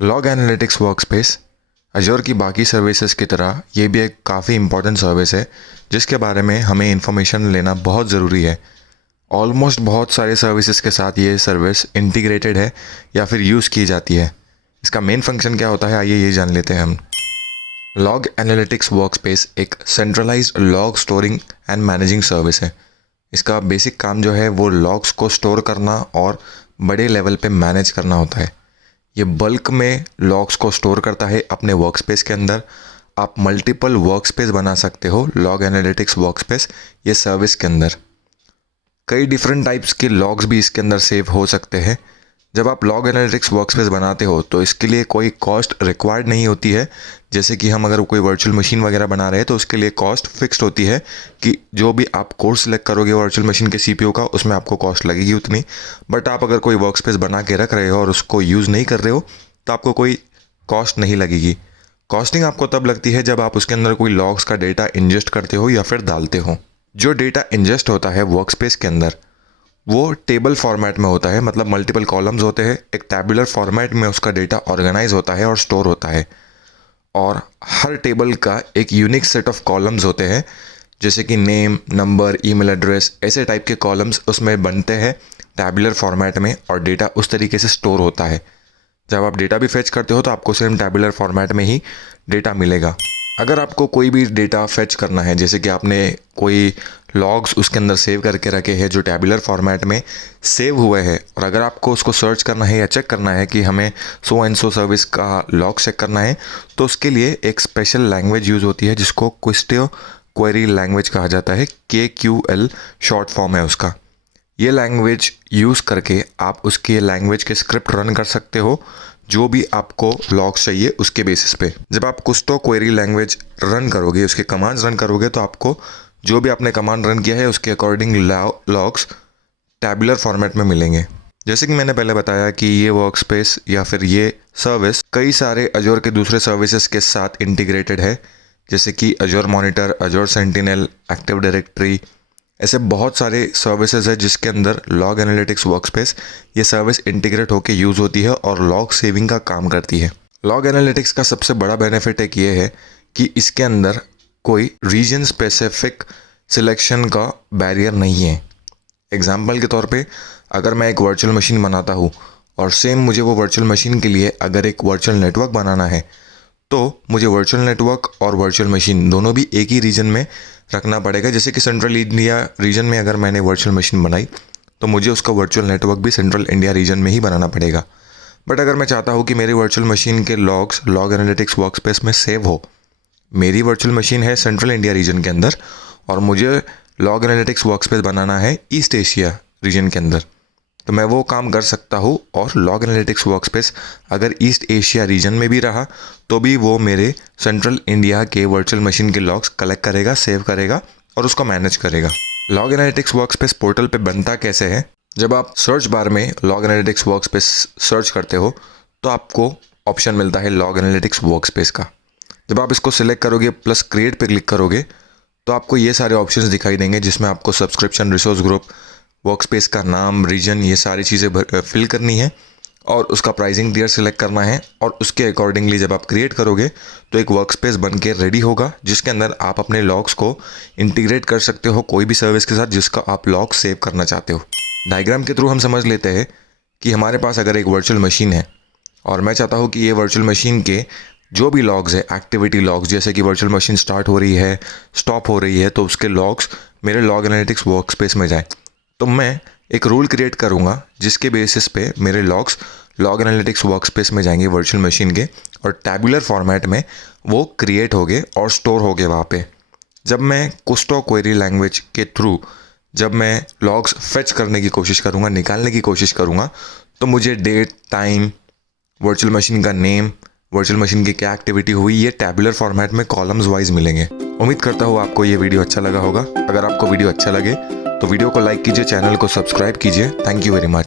Log analytics workspace अजोर की बाकी services की तरह ये भी एक काफ़ी इंपॉर्टेंट सर्विस है जिसके बारे में हमें इंफॉर्मेशन लेना बहुत ज़रूरी है। ऑलमोस्ट बहुत सारे सर्विसेज के साथ ये सर्विस इंटीग्रेटेड है या फिर यूज़ की जाती है। इसका मेन फंक्शन क्या होता है, आइए ये जान लेते हैं हम। लॉग एनालिटिक्स वर्कस्पेस एक centralised log storing and managing service है। इसका बेसिक काम जो है वो लॉग्स को स्टोर करना और बड़े लेवल पे मैनेज करना होता है। ये बल्क में लॉग्स को स्टोर करता है अपने वर्कस्पेस के अंदर। आप मल्टीपल वर्कस्पेस बना सकते हो लॉग एनालिटिक्स वर्कस्पेस ये सर्विस के अंदर। कई डिफरेंट टाइप्स के लॉग्स भी इसके अंदर सेव हो सकते हैं। जब आप लॉग एनालिटिक्स वर्कस्पेस बनाते हो तो इसके लिए कोई कॉस्ट रिक्वायर्ड नहीं होती है। जैसे कि हम अगर कोई वर्चुअल मशीन वगैरह बना रहे हैं तो उसके लिए कॉस्ट फिक्स्ड होती है कि जो भी आप कोर्स सेलेक्ट करोगे वर्चुअल मशीन के सीपीयू का, उसमें आपको कॉस्ट लगेगी उतनी। बट आप अगर कोई वर्कस्पेस बना के रख रहे हो और उसको यूज़ नहीं कर रहे हो तो आपको कोई कॉस्ट नहीं लगेगी। कॉस्टिंग आपको तब लगती है जब आप उसके अंदर कोई लॉग्स का डेटा इंजेस्ट करते हो या फिर डालते हो। जो डेटा इंजेस्ट होता है वर्कस्पेस के अंदर वो टेबल फॉर्मेट में होता है, मतलब मल्टीपल कॉलम्स होते हैं। एक टैबुलर फॉर्मेट में उसका डेटा ऑर्गेनाइज होता है और स्टोर होता है। और हर टेबल का एक यूनिक सेट ऑफ कॉलम्स होते हैं, जैसे कि नेम, नंबर, ईमेल एड्रेस, ऐसे टाइप के कॉलम्स उसमें बनते हैं टैबुलर फॉर्मेट में और डेटा उस तरीके से स्टोर होता है। जब आप डेटा भी फेच करते हो तो आपको सेम टैबुलर फॉर्मेट में ही डेटा मिलेगा। अगर आपको कोई भी डेटा फेच करना है, जैसे कि आपने कोई लॉग्स उसके अंदर सेव करके रखे हैं जो टैबुलर फॉर्मेट में सेव हुए हैं, और अगर आपको उसको सर्च करना है या चेक करना है कि हमें सो एंड सो सर्विस का लॉग चेक करना है, तो उसके लिए एक स्पेशल लैंग्वेज यूज़ होती है जिसको क्विस्टियो क्वेरी लैंग्वेज कहा जाता है। KQL शॉर्ट फॉर्म है उसका। ये लैंग्वेज यूज़ करके आप उसके लैंग्वेज के स्क्रिप्ट रन कर सकते हो जो भी आपको लॉग्स चाहिए उसके बेसिस पे। जब आप कुस्टो क्वेरी लैंग्वेज रन करोगे, उसके कमांड्स रन करोगे, तो आपको जो भी आपने कमांड रन किया है उसके अकॉर्डिंग लॉग्स टैबुलर फॉर्मेट में मिलेंगे। जैसे कि मैंने पहले बताया कि ये वर्कस्पेस या फिर ये सर्विस कई सारे अजोर के दूसरे सर्विसेज के साथ इंटीग्रेटेड है, जैसे कि अजोर मॉनिटर, अजोर सेंटिनल, एक्टिव डायरेक्टरी, ऐसे बहुत सारे सर्विसेज है जिसके अंदर लॉग एनालिटिक्स वर्कस्पेस ये सर्विस इंटीग्रेट होकर यूज़ होती है और लॉग सेविंग का काम करती है। लॉग एनालिटिक्स का सबसे बड़ा बेनिफिट एक ये है कि इसके अंदर कोई रीजन स्पेसिफिक सिलेक्शन का बैरियर नहीं है। एग्जाम्पल के तौर पे अगर मैं एक वर्चुअल मशीन बनाता हूँ और सेम मुझे वो वर्चुअल मशीन के लिए अगर एक वर्चुअल नेटवर्क बनाना है, तो मुझे वर्चुअल नेटवर्क और वर्चुअल मशीन दोनों भी एक ही रीजन में रखना पड़ेगा। जैसे कि सेंट्रल इंडिया रीजन में अगर मैंने वर्चुअल मशीन बनाई तो मुझे उसका वर्चुअल नेटवर्क भी सेंट्रल इंडिया रीजन में ही बनाना पड़ेगा। बट अगर मैं चाहता हूँ कि मेरी वर्चुअल मशीन के लॉग्स लॉग एनालिटिक्स वर्कस्पेस में सेव हो, मेरी वर्चुअल मशीन है सेंट्रल इंडिया रीजन के अंदर और मुझे लॉग एनालिटिक्स वर्कस्पेस बनाना है ईस्ट एशिया रीजन के अंदर, तो मैं वो काम कर सकता हूँ। और लॉग एनालिटिक्स वर्कस्पेस अगर ईस्ट एशिया रीजन में भी रहा तो भी वो मेरे सेंट्रल इंडिया के वर्चुअल मशीन के लॉग्स कलेक्ट करेगा, सेव करेगा और उसको मैनेज करेगा। लॉग एनालिटिक्स वर्कस्पेस पोर्टल पे बनता कैसे है? जब आप सर्च बार में लॉग एनालिटिक्स वर्कस्पेस सर्च करते हो तो आपको ऑप्शन मिलता है लॉग एनालिटिक्स वर्कस्पेस का। जब आप इसको सिलेक्ट करोगे प्लस क्रिएट पे क्लिक करोगे तो आपको ये सारे ऑप्शंस दिखाई देंगे, जिसमें आपको सब्सक्रिप्शन, रिसोर्स ग्रुप, वर्कस्पेस का नाम, रीजन, ये सारी चीज़ें फिल करनी है और उसका प्राइसिंग टियर सिलेक्ट करना है। और उसके अकॉर्डिंगली जब आप क्रिएट करोगे तो एक वर्कस्पेस बन के रेडी होगा जिसके अंदर आप अपने लॉग्स को इंटीग्रेट कर सकते हो कोई भी सर्विस के साथ जिसका आप लॉग सेव करना चाहते हो। डायग्राम के थ्रू हम समझ लेते हैं कि हमारे पास अगर एक वर्चुअल मशीन है और मैं चाहता हूँ कि ये वर्चुअल मशीन के जो भी लॉग्स है, एक्टिविटी लॉग्स, जैसे कि वर्चुअल मशीन स्टार्ट हो रही है, स्टॉप हो रही है, तो उसके लॉग्स मेरे लॉग एनालिटिक्स वर्कस्पेस में जाए, तो मैं एक रूल क्रिएट करूँगा जिसके बेसिस पे मेरे लॉग्स लॉग एनालिटिक्स वर्कस्पेस में जाएंगे वर्चुअल मशीन के और टैबुलर फॉर्मेट में वो क्रिएट होंगे और स्टोर होंगे वहाँ पे। जब मैं कुस्टो क्वेरी लैंग्वेज के थ्रू जब मैं लॉग्स फेच करने की कोशिश करूँगा, निकालने की कोशिश करूँगा, तो मुझे डेट, टाइम, वर्चुअल मशीन का नेम, वर्चुअल मशीन की क्या एक्टिविटी हुई, ये टैबुलर फॉर्मेट में कॉलम्स वाइज मिलेंगे। उम्मीद करता हूँ आपको ये वीडियो अच्छा लगा होगा। अगर आपको वीडियो अच्छा लगे तो वीडियो को लाइक कीजिए, चैनल को सब्सक्राइब कीजिए। Thank you very much.